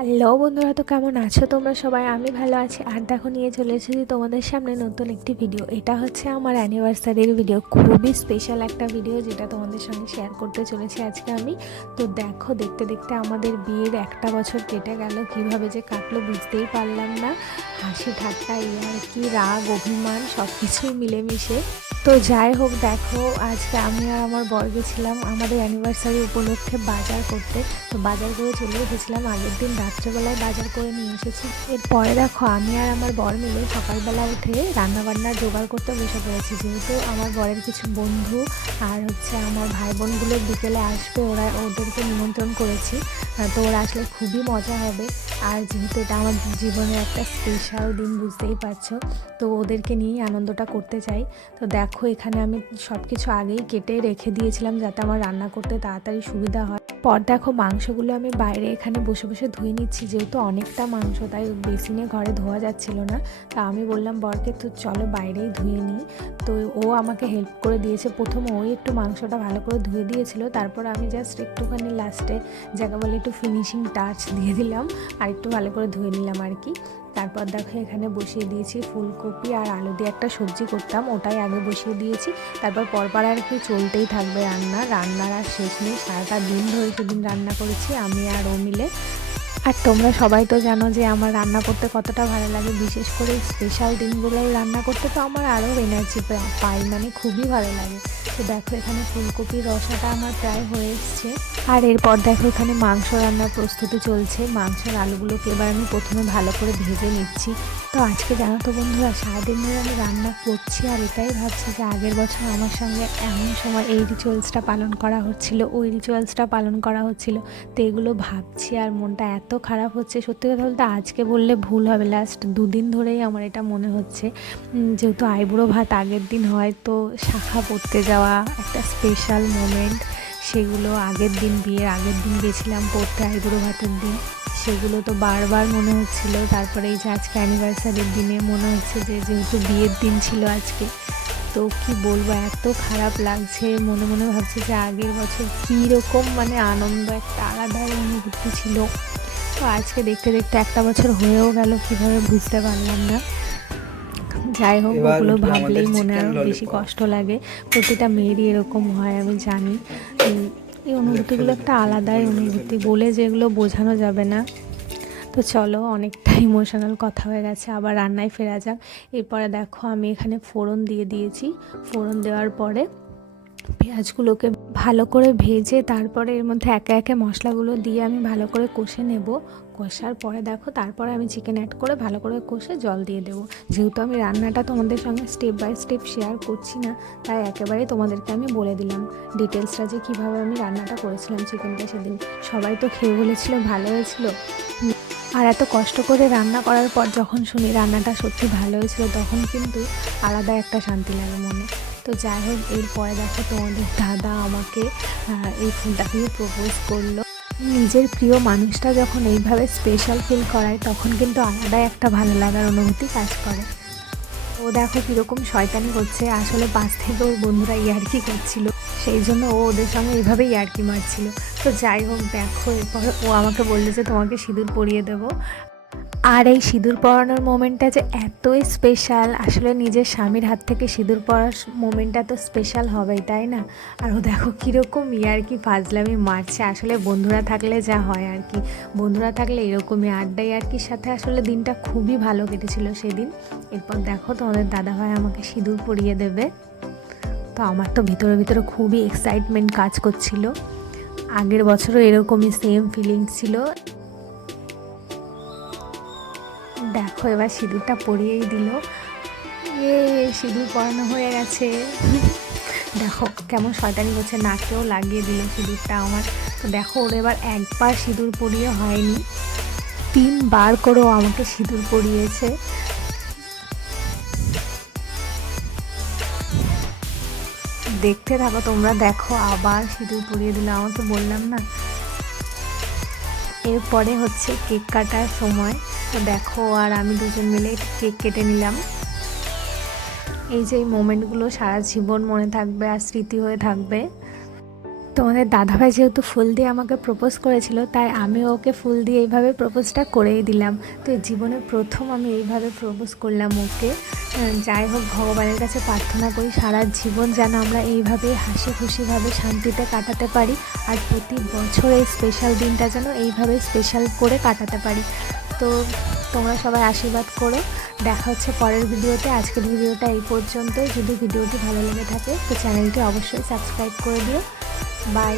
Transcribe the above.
Hello বন্ধুরা, তো কেমন আছো তোমরা সবাই? আমি ভালো আছি। আর দেখো, নিয়ে চলে এসেছি তোমাদের সামনে নতুন একটি ভিডিও। এটা হচ্ছে আমার অ্যানিভার্সারির ভিডিও, খুবই স্পেশাল একটা ভিডিও যেটা তোমাদের সঙ্গে শেয়ার করতে চলেছি আজকে আমি। তো দেখো, দেখতে দেখতে আমাদের বিয়ের একটা বছর কেটে গেল। কিভাবে যে কাটলো বুঝতেই পারলাম না। হাসি ঠাট্টা, ইয়ার্কি, রাগ, অভিমান সব কিছুই মিলেমিশে। তো যাই হোক, দেখো আজকে আমি আর আমার বর গেছিলাম আমাদের অ্যানিভার্সারি উপলক্ষে বাজার করতে। তো বাজার করে চলে এসেছিলাম, আগের দিন রাত্রেবেলায় বাজার করে নিয়ে এসেছি। এরপরে দেখো, আমি আর আমার বর মিলে সকালবেলা উঠে রান্নাবান্নার জোগাড় করতে বসে পড়েছি। যেহেতু আমার বরের কিছু বন্ধু আর হচ্ছে আমার ভাই বোনগুলো বিকেলে আসবে, ওদেরকে নিমন্ত্রণ করেছি। তো ওরা আসলে খুবই মজা হবে। আর যেহেতু এটা আমার জীবনের একটা স্পেশাল দিন, বুঝতেই পারছো, তো ওদেরকে নিয়েই আনন্দটা করতে চাই। তো দেখো, এখানে আমি সব কিছু আগেই কেটে রেখে দিয়েছিলাম যাতে আমার রান্না করতে তাড়াতাড়ি সুবিধা হয়। পর দেখো, মাংসগুলো আমি বাইরে এখানে বসে বসে ধুয়ে নিচ্ছি। যেহেতু অনেকটা মাংস, তাই বেসিনে ঘরে ধোয়া যাচ্ছিল না। তা আমি বললাম বরকে, তো চলো বাইরেই ধুয়ে নিই। তো ও আমাকে হেল্প করে দিয়েছে। প্রথম ওই একটু মাংসটা ভালো করে ধুয়ে দিয়েছিল, তারপর আমি জাস্ট একটুখানি লাস্টে জায়গা বলে একটু ফিনিশিং টাচ দিয়ে দিলাম আর একটু ভালো করে ধুয়ে নিলাম আর কি। তারপর দেখো, এখানে বসিয়ে দিয়েছি ফুলকপি আর আলু দিয়ে একটা সবজি করতাম, ওটাই আগে বসিয়ে দিয়েছি। তারপর পরপর আর কি চলতেই থাকবে রান্নার আর শেষ নেই। সারাটা দিন ধরে সেদিন রান্না করেছি আমি আর ও মিলে। আর তোমরা সবাই তো জানো যে আমার রান্না করতে কতটা ভালো লাগে, বিশেষ করে স্পেশাল দিনগুলোয় রান্না করতে তো আমার আরও এনার্জি পাই, মানে খুবই ভালো লাগে। তো দেখো, এখানে ফুলকপির রসাটা আমার প্রায় হয়ে এসছে। আর এরপর দেখো, এখানে মাংস রান্নার প্রস্তুতি চলছে। মাংসের আলুগুলোকে এবার আমি প্রথমে ভালো করে ভেজে নিচ্ছি। তো আজকে জানো তো বন্ধুরা, সারাদিন ধরে আমি রান্না করছি আর এটাই ভাবছি যে আগের বছর আমার সঙ্গে এমন সময় এই রিচুয়ালসটা পালন করা হচ্ছিল, ওই রিচুয়ালসটা পালন করা হচ্ছিল। তো এগুলো ভাবছি আর মনটা এত খারাপ হচ্ছে। সত্যি কথা বলতে আজকে বললে ভুল হবে, লাস্ট দুদিন ধরেই আমার এটা মনে হচ্ছে। যেহেতু আইবুড়ো ভাত আগের দিন হয়, তো শাখা পড়তে যাওয়া একটা স্পেশাল মোমেন্ট। সেগুলো আগের দিন, বিয়ের আগের দিন গেছিলাম পড়তে আইবুড়ো ভাতের দিন, সেগুলো তো বারবার মনে হচ্ছিল। তারপরে এই যে আজকে অ্যানিভার্সারির দিনে মনে হচ্ছে যে যেহেতু বিয়ের দিন ছিল আজকে, তো কি বলবো, এত খারাপ লাগছে। মনে মনে ভাবছি যে আগের বছর কীরকম মানে আনন্দ, একটা আলাদাই অনুভূতি ছিল। তো আজকে দেখতে দেখতে একটা বছর হয়েও গেল, কীভাবে বুঝতে পারলাম না। যাই হোক, এবার ওগুলো উঠবে আমাদের ভাবলেই মনে চিকেন আরও বেশি ললিপপ। কষ্ট লাগে। প্রতিটা মেয়েরই এরকম হয়, আমি জানি। এই অনুভূতিগুলো ফেলে দে, একটা আলাদাই চিকেনগুলো ফেলে অনুভূতি, দে। বলে যেগুলো বোঝানো যাবে না। তো চলো, অনেকটা ইমোশনাল কথা হয়ে গেছে, আবার রান্নায় ফেরা যাক। এরপরে দেখো, আমি এখানে ফোড়ন দিয়ে দিয়েছি। ফোড়ন দেওয়ার পরে পেঁয়াজগুলোকে ভালো করে ভেজে তারপরে এর মধ্যে একে একে মশলাগুলো দিয়ে আমি ভালো করে কষে নেব। কষার পরে দেখো, তারপরে আমি চিকেন অ্যাড করে ভালো করে কষে জল দিয়ে দেবো। যেহেতু আমি রান্নাটা তোমাদের সঙ্গে স্টেপ বাই স্টেপ শেয়ার করছি না, তাই একেবারেই তোমাদেরকে আমি বলে দিলাম ডিটেলসটা, যে কীভাবে আমি রান্নাটা করেছিলাম চিকেনটা সেদিন। সবাই তো খেয়ে বলেছিল ভালো হয়েছিল। আর এত কষ্ট করে রান্না করার পর যখন শুনি রান্নাটা সত্যি ভালো হয়েছিল, তখন কিন্তু আলাদা একটা শান্তি লাগে মনে। তো যাই হোক, এরপরে দেখো, তোমাদের দাদা আমাকে এই ফুলটা দিয়ে প্রপোজ করলো। নিজের প্রিয় মানুষটা যখন এইভাবে স্পেশাল ফিল করায়, তখন কিন্তু আলাদাই একটা ভালো লাগার অনুভূতি কাজ করে। ও দেখো কীরকম শয়তানি করছে, আসলে পাশ থেকে ওর বন্ধুরা ইয়ার্কি করছিল, সেই জন্য ও ওদের সঙ্গে এইভাবেই ইয়ার্কি মারছিল। তো যাই হোক, দেখো এরপর ও আমাকে বললো যে তোমাকে সিঁদুর পরিয়ে দেবো। আর এই সিঁদুর পরানোর মোমেন্টটা যে এতই স্পেশাল, আসলে নিজের স্বামীর হাত থেকে সিঁদুর পরার মোমেন্টটা তো স্পেশাল হবেই, তাই না? আর ও দেখো কীরকম ইয়ার্কি ফাজলামি মারছে। আসলে বন্ধুরা থাকলে যা হয় আর কি, বন্ধুরা থাকলে এরকমই আড্ডা ইয়ার্কির সাথে আসলে দিনটা খুবই ভালো কেটেছিল সেদিন। এরপর দেখো, তোমাদের দাদাভাই আমাকে সিঁদুর পরিয়ে দেবে। তো আমার তো ভিতরে ভিতরে খুবই এক্সাইটমেন্ট কাজ করছিল। আগের বছরও এরকমই সেম ফিলিংস ছিল। দেখো, এবার সিঁদুরটা পরিয়েই দিল। সিঁদুর পরানো হয়ে গেছে। দেখো কেমন শয়তানি করছে, নাকেও লাগিয়ে দিল সিঁদুরটা আমার। তো দেখো, ওর এবার একবার সিঁদুর পরিয়ে হয়নি, 3বার করেও আমাকে সিঁদুর পরিয়েছে। দেখতে থাকো তোমরা, দেখো আবার সিঁদুর পরিয়ে দিল আমাকে, বললাম না। এরপরে হচ্ছে কেক কাটার সময়। তো দেখো, আর আমি দুজন মিলে কেক কেটে নিলাম। এই যে এই মোমেন্টগুলো সারা জীবন মনে থাকবে আর স্মৃতি হয়ে থাকবে। তো তোমাদের দাদাভাই যেহেতু ফুল দিয়ে আমাকে প্রপোজ করেছিল, তাই আমি ওকে ফুল দিয়ে এইভাবে প্রপোজটা করেই দিলাম। তো জীবনে প্রথম আমি এইভাবে প্রপোজ করলাম ওকে। যাই হোক, ভগবানের কাছে প্রার্থনা করি সারা জীবন যেন আমরা এইভাবেই হাসি খুশিভাবে শান্তিতে কাটাতে পারি, আর প্রতি বছর এই স্পেশাল দিনটা যেন এইভাবে স্পেশাল করে কাটাতে পারি। তো তোমরা সবাই আশীর্বাদ করো। দেখা হচ্ছে পরের ভিডিওতে। আজকের ভিডিওটা এই পর্যন্তই। যদি ভিডিওটি ভালো লেগে থাকে তো চ্যানেলটি অবশ্যই সাবস্ক্রাইব করে দিও। বাই।